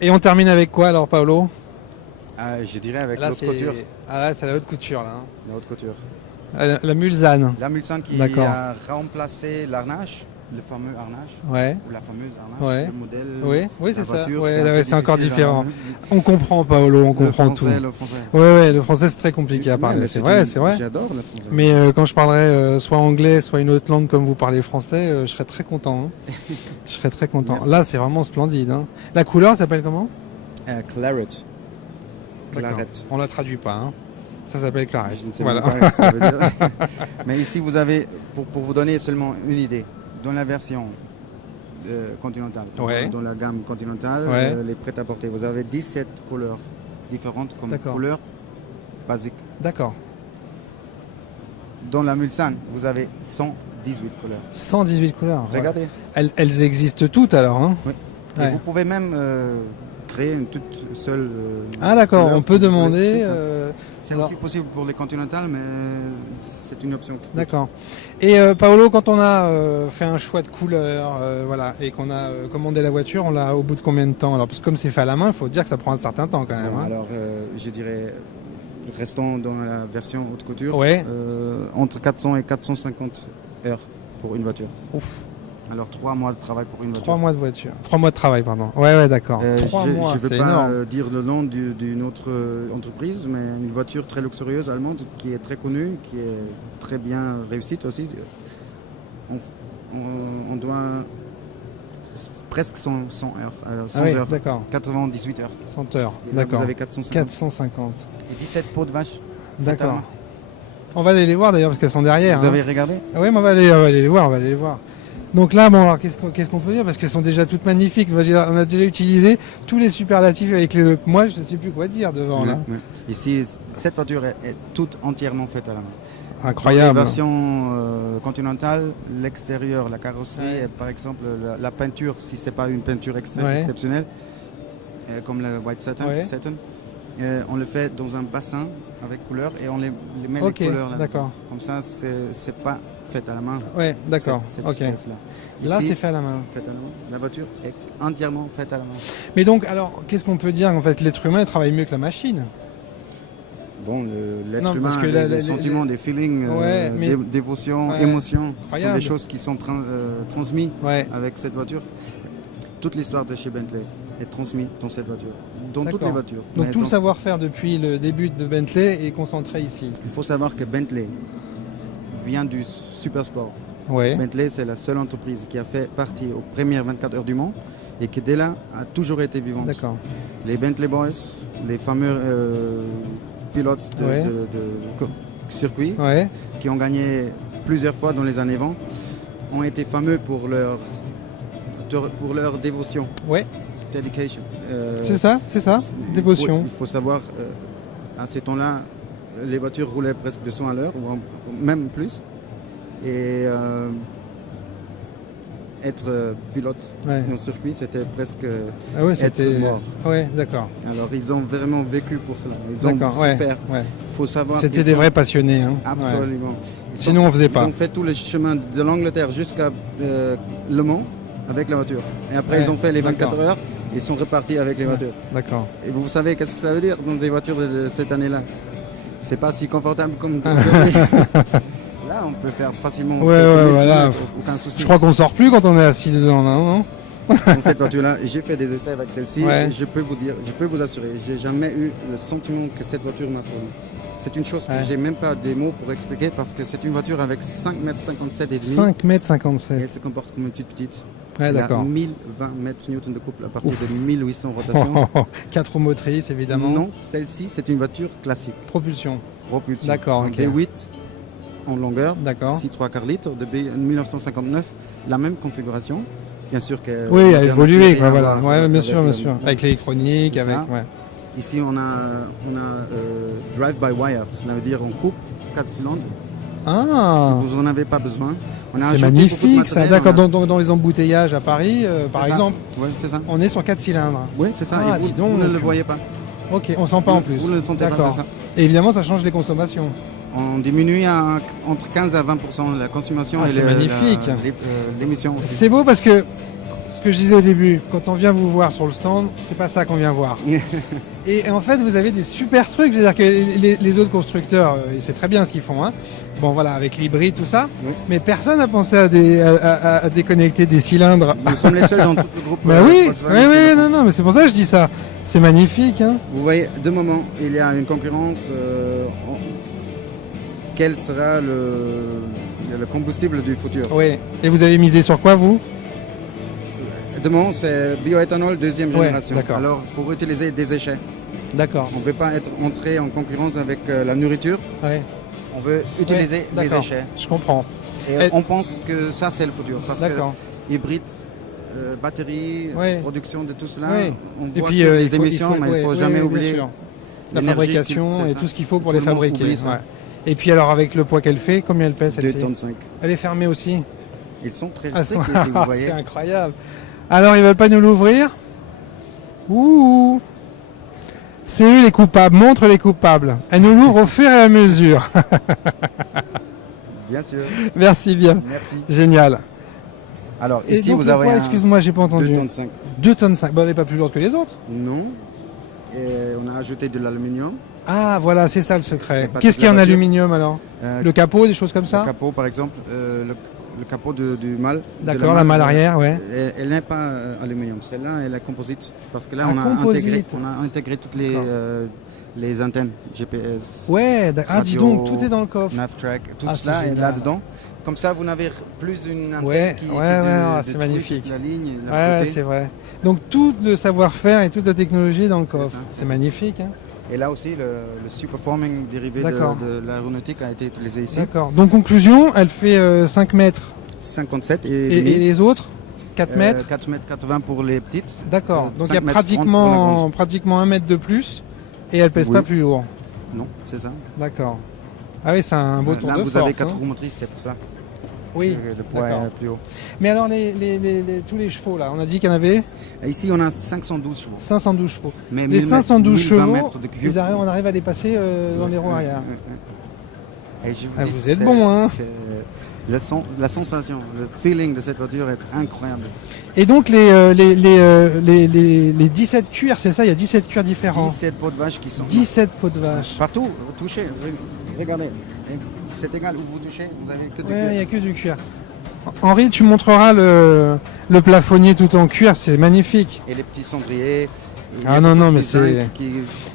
Et on termine avec quoi alors, Paolo? Je dirais avec Là, l'haute couture. Ah là, c'est la haute couture, là. La haute couture. La Mulsanne. La Mulsanne qui D'accord. a remplacé l'arnage, le fameux harnage, Ouais. ou la fameuse harnage, Ouais. le modèle, Oui, oui, la c'est ça. voiture. Ouais, un là, peu c'est encore difficile différent. On comprend, Paolo, on comprend tout. Le français. Ouais, le français c'est très compliqué à parler. mais C'est vrai, c'est vrai. J'adore le français. Mais quand je parlerai soit anglais, soit une autre langue comme vous parlez français, je serais très content. Hein. Je serais très content. Merci. Là, c'est vraiment splendide. Hein. La couleur s'appelle comment? Claret. D'accord. Claret. On la traduit pas. Hein. Ça s'appelle claret. Je ne sais Voilà. même pas ce que ça veut dire. Mais ici, vous avez, pour vous donner seulement une idée, dans la version continentale, Ouais. dans la gamme continentale, Ouais. les prêt-à-porter, vous avez 17 couleurs différentes comme D'accord. couleurs basiques. D'accord. Dans la Mulsanne, vous avez 118 couleurs. 118 couleurs. Ouais. Regardez. Elles existent toutes alors. Hein. Oui. Et Ouais. vous pouvez même créer une toute seule. Ah d'accord, couleur on peut que vous voulez. demander. C'est ça. C'est alors- aussi possible pour les continentales, mais c'est une option. D'accord. Et Paolo, quand on a fait un choix de couleur, voilà, et qu'on a commandé la voiture, on l'a au bout de combien de temps? Alors parce que comme c'est fait à la main, il faut dire que ça prend un certain temps quand même. Bon, Hein. alors, je dirais, restons dans la version haute couture. Ouais. Entre 400 et 450 heures pour une voiture. Ouf. Alors 3 mois de travail pour une voiture. 3 mois de voiture. 3 mois de travail, pardon. Ouais, d'accord. 3 je mois, ne veux c'est pas énorme. dire le nom d'une autre entreprise, mais une voiture très luxurieuse allemande qui est très connue, qui est très bien réussie aussi. On doit presque 100 heures. Alors 100 Ah oui, heures. d'accord. 98 heures. 100 heures. Et là, D'accord. vous avez 450. 450. Et 17 pots de vache. D'accord. Totalement. On va aller les voir d'ailleurs parce qu'elles sont derrière. Vous hein. avez regardé? Ah oui, mais on va aller les voir, on va aller les voir. Donc là, bon, alors qu'est-ce qu'on peut dire? Parce qu'elles sont déjà toutes magnifiques. Moi, on a déjà utilisé tous les superlatifs avec les autres. Moi, je ne sais plus quoi dire devant là. Ouais. Ici, cette voiture est toute entièrement faite à la main. Dans Incroyable. les versions continentales, l'extérieur, la carrosserie, Ouais. et par exemple la peinture, si c'est pas une peinture Ouais. exceptionnelle, comme le white satin, Ouais. on le fait dans un bassin avec couleur et on les met Ok, les couleurs là. d'accord. Comme ça, c'est pas fait à la main. Ouais, d'accord. cette Ok. espèce-là. Là, Ici, c'est fait à la main. fait à la main. La voiture est entièrement faite à la main. Mais donc, alors, qu'est-ce qu'on peut dire? En fait, l'être humain il travaille mieux que la machine. Bon, l'être Non, humain, parce que les sentiments, des feelings, Ouais, mais- dévotion, Ouais. émotions, ce sont Incroyable. des choses qui sont transmises Ouais. avec cette voiture. Toute l'histoire de chez Bentley est transmise dans cette voiture, dans toutes D'accord. les voitures. Donc Mais tout le dans- savoir-faire depuis le début de Bentley est concentré ici. Il faut savoir que Bentley vient du supersport. Ouais. Bentley, c'est la seule entreprise qui a fait partie aux premières 24 heures du Mans et qui dès là a toujours été vivante. D'accord. Les Bentley Boys, les fameux pilotes de, Ouais. de circuit, Ouais. qui ont gagné plusieurs fois dans les années 20, ont été fameux pour leur dévotion, Ouais. dedication. C'est ça, dévotion. Il faut savoir, à ces temps-là, les voitures roulaient presque de 100 à l'heure, ou même plus. Et être pilote Ouais. en circuit, c'était presque Ah ouais, être c'était. mort. Ouais, d'accord. Alors ils ont vraiment vécu pour cela. Ils ont D'accord. Ouais. souffert. Ouais. Il faut savoir. C'était qu'ils des sont- vrais passionnés. Hein. Ouais. Absolument. Ils Sinon, on faisait Ils pas. ont fait tout le chemin de l'Angleterre jusqu'à Le Mans avec la voiture. Et après, Ouais, ils ont fait les 24 d'accord. heures. Ils sont repartis avec les voitures. D'accord. Et vous savez qu'est-ce que ça veut dire dans des voitures de cette année-là? C'est pas si confortable comme aujourd'hui. Là, on peut faire facilement Ouais, quelques ouais, mille voilà. kilomètres, aucun souci. Je crois qu'on sort plus quand on est assis dedans, là, non? Dans cette voiture-là, j'ai fait des essais avec celle-ci Ouais. et je peux vous assurer, j'ai jamais eu le sentiment que cette voiture m'a fourni. C'est une chose que Ouais. j'ai même pas des mots pour expliquer parce que c'est une voiture avec 5,57 m et demi 5,57 et m. elle se comporte comme une toute petite. Ouais, Elle a d'accord. 1020 mètres-newtons de couple à partir Ouf. de 1800 rotations. 4 roues motrices, évidemment. Non, celle-ci c'est une voiture classique, Propulsion. propulsion. D'accord, Un ok. V8 en longueur, D'accord. 6 3/4 litres de 1959, la même configuration. Bien sûr que Oui, a évolué, rien quoi, à voilà. voir Ouais, bien avec sûr, bien sûr. Avec l'électronique, C'est avec. ça. Ouais. Ici, on a drive-by-wire, cela veut dire on coupe 4 cylindres. Ah, Si vous n'en avez pas besoin, on a c'est ajouté beaucoup de magnifique ça. matériel, D'accord, on a- dans les embouteillages à Paris, par C'est ça. exemple, Oui, c'est ça. on est sur 4 cylindres. Oui, c'est ça. Ah, Et vous, dis donc. vous ne le voyez pas. Ok, on sent pas en plus. Vous ne le sentez pas, D'accord. c'est ça. Et évidemment, ça change les consommations. On diminue entre 15 à 20% la consommation Ah, et c'est magnifique. l'émission aussi. C'est beau parce que ce que je disais au début, quand on vient vous voir sur le stand, c'est pas ça qu'on vient voir. Et en fait, vous avez des super trucs, c'est-à-dire que les autres constructeurs, ils savent très bien ce qu'ils font. Hein. Bon, voilà, avec l'hybride, tout ça. Oui. Mais personne n'a pensé à déconnecter des cylindres. Nous sommes les seuls dans tout le groupe. Bah oui, Volkswagen qui le font. non, mais c'est pour ça que je dis ça. C'est magnifique. Hein. Vous voyez, de moment, il y a une concurrence. Quel sera le combustible du futur? Oui. Et vous avez misé sur quoi, vous? De moment, c'est bioéthanol deuxième Ouais, génération. d'accord. Alors, pour utiliser des déchets, D'accord. on ne veut pas entrer en concurrence avec la nourriture. Ouais. On veut utiliser les d'accord. déchets. Je comprends. Et on pense que ça, c'est le futur. Parce que D'accord. hybride, batterie, Ouais. production de tout cela, Ouais. on Et voit puis que il les faut- émissions, mais il ne ouais, faut ouais, jamais bien oublier sûr. La l'énergie fabrication c'est et ça. tout ce qu'il faut pour Tout les le monde fabriquer. oublie ça. Ouais. Et puis alors avec le poids qu'elle fait, combien elle pèse 2 celle-ci? tonnes 5. Elle est fermée aussi. Ils sont très Ah, secs c'est- ici, vous voyez. c'est incroyable. Alors ils veulent pas nous l'ouvrir? Ouh. C'est eux les coupables, montre les coupables. Elle nous l'ouvre au fur et à mesure. Bien sûr. Merci bien. Merci. Génial. Alors, Et ici, donc, vous le avez poids, excuse-moi, j'ai pas entendu. 2 tonnes 5. 2 tonnes 5. Bon, elle n'est pas plus lourde que les autres. Non. Et on a ajouté de l'aluminium. Ah, voilà, c'est ça le secret. C'est pas Qu'est-ce toute qu'il y a la en voiture. aluminium alors? Le capot, des choses comme ça? Le capot, par exemple, le capot du malle. D'accord, la malle arrière, ouais. Elle n'est pas aluminium. Celle-là, elle est composite. Parce que là, Ah, on composite. a intégré toutes D'accord. les antennes GPS, Ouais, ah, dis radio, donc, tout est dans le coffre. Navtrack, tout Ah, c'est cela est génial. là-dedans. Comme ça, vous n'avez plus une antenne Ouais, qui c'est détruit magnifique. toute la ligne, la Ouais, beauté. c'est vrai. Donc tout le savoir-faire et toute la technologie est dans le C'est coffre. ça, C'est c'est magnifique. Hein. Et là aussi, le superforming dérivé D'accord. de l'aéronautique a été utilisé ici. D'accord. Donc conclusion, elle fait 5 mètres. 57 Et les autres 4 mètres 4 mètres 80 pour les petites. D'accord. Donc il y a 5 mètres 30 pour la grande. pratiquement 1 mètre de plus et elle pèse Oui. pas plus lourd. Non, c'est ça. D'accord. Ah oui, c'est un beau tour Là, de vous force. avez 4 hein. roues motrices, c'est pour ça. Oui, que le poids d'accord. est plus haut. Mais alors tous les chevaux là, on a dit qu'il y en avait Et ici, on a 512 chevaux. 512 chevaux. Mais Les 1000 512 1020 chevaux, mètres de cube. on arrive à les passer dans les roues arrière. Et je Ah, dis, vous êtes c'est- bon, hein. c'est- la sensation, le feeling de cette voiture est incroyable. Et donc les 17 cuirs, c'est ça, il y a 17 cuirs différents. 17 pots de vache qui sont 17 pots de vache. partout, touchez, regardez. Et c'est égal où vous touchez, vous avez que du Ouais, il n'y cuir. a que du cuir. Henri, tu montreras le plafonnier tout en cuir, c'est magnifique. Et les petits cendriers. Il y Ah a non, beaucoup non, de mais design c'est- qui-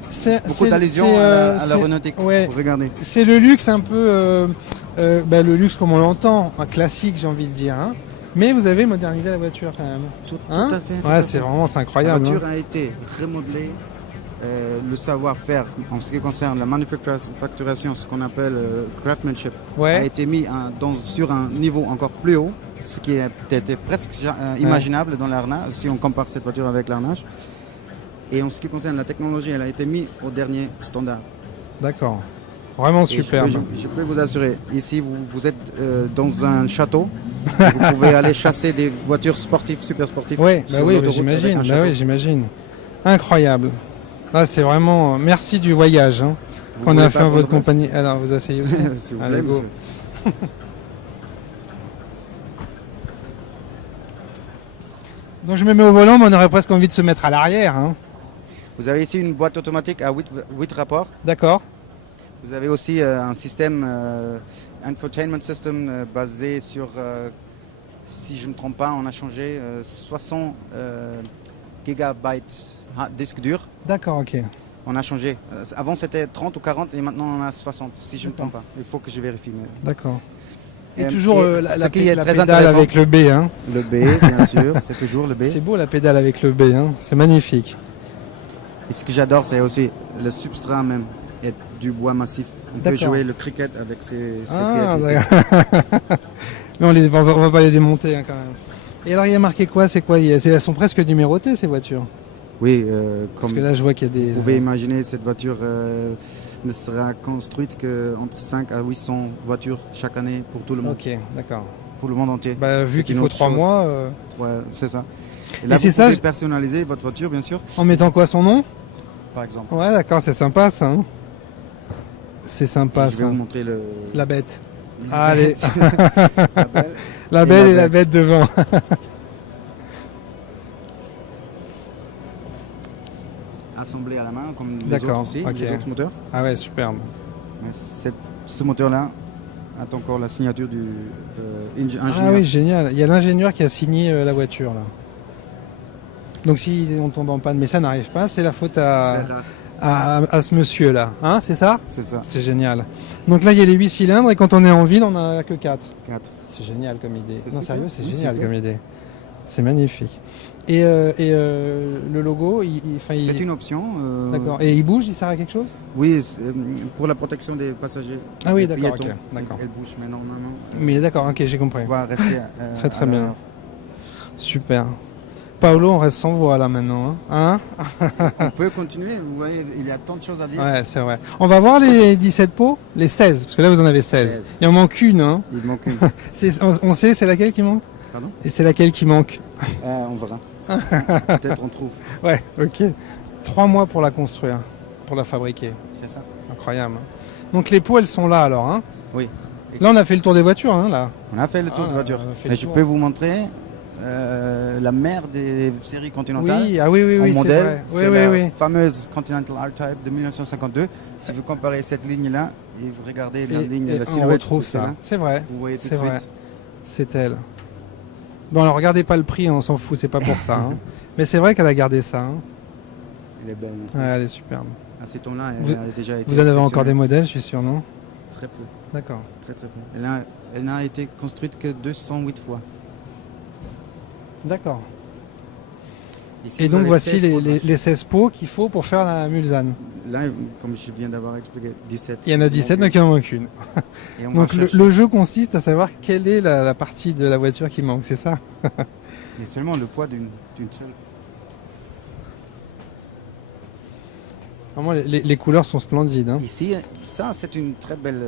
C'est beaucoup d'allusions à l'aéronautique. ouais. Regardez. C'est le luxe un peu, le luxe comme on l'entend, un classique j'ai envie de dire. Hein. Mais vous avez modernisé la voiture quand même. Tout Hein à fait. tout Ouais, à c'est fait. vraiment c'est La incroyable. voiture hein. a été remodelée. Le savoir-faire en ce qui concerne la manufacturation, ce qu'on appelle craftsmanship, a Ouais. été mis sur un niveau encore plus haut, ce qui était presque imaginable dans l'harnage, si on compare cette voiture avec l'harnage. Et en ce qui concerne la technologie, elle a été mise au dernier standard. D'accord. Vraiment Et superbe. Je peux vous assurer, ici vous êtes dans un château, vous pouvez aller chasser des voitures sportives, super sportives. Ouais, sur bah oui, l'autoroute j'imagine. avec un Bah château. oui, j'imagine. Incroyable. Là, c'est vraiment. Merci du voyage hein, Vous qu'on voulez a pas fait en votre prendre place compagnie. Alors, vous asseyez aussi. S'il vous Allez, plaît, go. monsieur. Donc, je me mets au volant, mais on aurait presque envie de se mettre à l'arrière. Hein. Vous avez ici une boîte automatique à 8 rapports. D'accord. Vous avez aussi un système, infotainment system basé sur, si je ne me trompe pas, on a changé 60 gigabytes disque dur. D'accord, ok. On a changé. Avant c'était 30 ou 40 et maintenant on a 60, si je ne me trompe pas. Il faut que je vérifie. Mais... D'accord. Et Et toujours ce la qui est très pédale intéressant. avec le B. Hein. Le B, bien sûr, c'est toujours le B. C'est beau la pédale avec le B. Hein. C'est magnifique. Et ce que j'adore, c'est aussi le substrat même, est du bois massif. On peut D'accord. jouer le cricket avec ces Ah, pièces ici. mais on va pas les démonter hein, quand même. Et alors il y a marqué quoi? C'est quoi? Elles sont presque numérotées ces voitures. Oui, Parce comme que là je vois qu'il y a des. vous pouvez imaginer, cette voiture ne sera construite qu'entre 5 à 800 voitures chaque année pour tout le monde, Ok, d'accord. pour le monde entier. Bah, vu C'est qu'il une faut autre 3 chose. mois, Ouais, c'est ça. Et là, Et c'est vous ça, pouvez je- personnaliser votre voiture, bien sûr, en mettant quoi son nom? par exemple. Ouais, d'accord, c'est sympa ça. Hein. C'est sympa Et je vais ça. vous montrer le... La bête. Allez, la belle. la Et belle la et la bête. bête devant. assemblé à la main, comme les D'accord, autres aussi, ok. les autres moteurs. Ah ouais, superbe. Mais ce moteur-là a encore la signature du ingénieur. Ah oui, génial. Il y a l'ingénieur qui a signé la voiture là. Donc si on tombe en panne, mais ça n'arrive pas, c'est la faute Très rare. à ce monsieur là. Hein, c'est ça? C'est ça. C'est génial. Donc là, il y a les 8 cylindres et quand on est en ville, on n'a que 4. 4. C'est génial comme idée. C'est Non, super. sérieux, c'est Oui, génial super. comme idée. C'est magnifique. Et le logo, C'est une option. D'accord. Et il bouge, il sert à quelque chose? Oui, pour la protection des passagers. Ah oui, des d'accord, piétons. ok, d'accord. Elle bouge, mais normalement, Mais d'accord, ok, j'ai compris. on va rester Très très à bien. l'heure. Super. Paolo, on reste sans voix là maintenant. Hein? On peut continuer, vous voyez, il y a tant de choses à dire. Ouais, c'est vrai. On va voir les 17 pots? Les 16, parce que là vous en avez 16. 16. Il en manque une. Hein? Il manque une. On sait c'est laquelle qui manque? Pardon? Et c'est laquelle qui manque? On verra. Peut-être on trouve. Ouais, ok. 3 mois pour la construire, pour la fabriquer. C'est ça. Incroyable. Donc les pots, elles sont là alors. Hein? Oui. Là, on a fait le tour des voitures. Hein, là. On a fait le tour Ah, de voiture. on a fait Mais le je tour. peux vous montrer la mère des séries Continental. Oui, ah oui, oui, En oui, c'est modèle, vrai. c'est Oui, la oui, oui. fameuse Continental R-Type de 1952. Si vous comparez cette ligne-là et vous regardez la ligne, Et la on silhouette retrouve de ça. celle-là, C'est vrai. vous voyez tout C'est de vrai. suite. C'est elle. Bon, alors regardez pas le prix, on s'en fout, c'est pas pour ça. Hein. Mais c'est vrai qu'elle a gardé ça. Hein. Elle est belle. Ouais, elle est superbe. À ces temps-là, elle Vous- a déjà été Vous en avez encore des exceptionnelle. modèles, je suis sûr, non? Très peu. D'accord. Très très peu. Elle n'a été construite que 208 fois. D'accord. Ici, Et vous donc avez voici 16 pots de les 16 pots qu'il faut pour faire la mulsanne. Là, comme je viens d'avoir expliqué, 17. Il y en a 17, donc il en manque une. Et on Donc va chercher. le jeu consiste à savoir quelle est la partie de la voiture qui manque, c'est ça? Et seulement le poids d'une seule. Vraiment, les couleurs sont splendides. Hein. Ici, ça, c'est une très belle.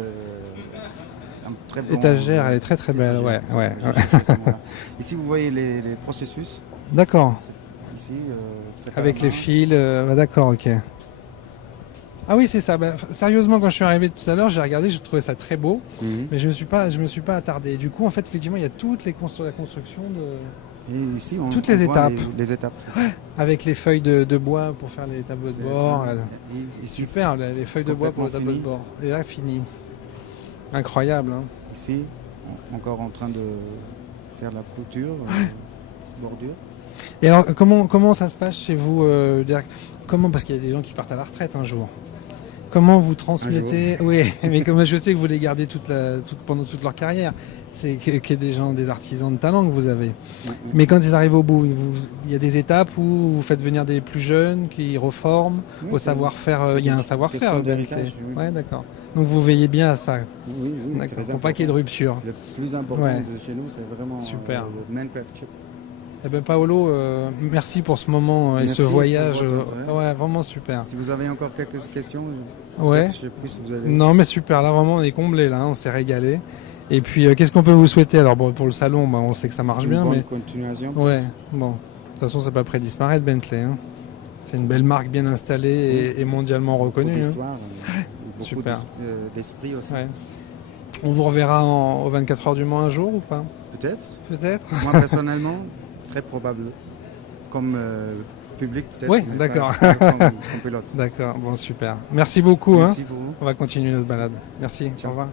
Un très bon- L'étagère, elle est très très belle. étagère. Ouais, C'est ouais. ça, je cherchais ce mot-là. Ici, vous voyez les processus. D'accord. Ici, fait à Avec la les main. fils, d'accord, ok. Ah oui, c'est ça. Bah, sérieusement, quand je suis arrivé tout à l'heure, j'ai regardé, j'ai trouvé ça très beau, Mhm. mais je me suis pas attardé. Du coup, en fait, effectivement, il y a toutes les la construction Et ici, on, Toutes on les voit étapes. Les étapes. c'est ça. avec les feuilles de bois pour faire les tableaux de C'est bord. ça. Et ici, Super, les feuilles de bois pour le tableau Complètement de bord. Et là, fini. Incroyable. Hein. Ici, encore en train de faire la couture, bordure. Et alors, comment ça se passe chez vous comment, parce qu'il y a des gens qui partent à la retraite un jour. Comment vous transmettez? Oui, mais comme je sais que vous les gardez pendant toute leur carrière. C'est que des gens, des artisans de talent que vous avez. Mais quand ils arrivent au bout, il y a des étapes où vous faites venir des plus jeunes qui reforment Oui, au c'est- savoir-faire. c'est Il y a une un savoir-faire. question Bentley. d'héritage, oui. Ouais, d'accord. Donc vous veillez bien à ça, Oui, oui, d'accord, très pour pas qu'il y ait de rupture. Le plus important Ouais. de chez nous, c'est vraiment Super. le Minecraft chip. Eh ben Paolo, merci pour ce moment et Merci ce pour voyage. votre intérêt. Ouais, vraiment super. Si vous avez encore quelques questions, Ouais. peut-être je puisse vous aider. Non mais super, là vraiment on est comblé là, on s'est régalé. Et puis qu'est-ce qu'on peut vous souhaiter? Alors bon, pour le salon, on sait que ça marche Une bien, bonne mais continuation. ouais, bon. De toute façon, c'est pas prêt de disparaître Bentley. Hein. C'est une belle marque bien installée et mondialement Beaucoup reconnue. Hein. d'histoire, beaucoup Super. d'esprit aussi. Ouais. On vous reverra aux 24 heures du Mans un jour ou pas? Peut-être. Peut-être. Moi personnellement, très probable. Comme public peut-être. Oui, mais d'accord. pas comme pilote. D'accord, bon super. Merci beaucoup. Merci Hein. pour vous. On va continuer notre balade. Merci, Ciao. au revoir.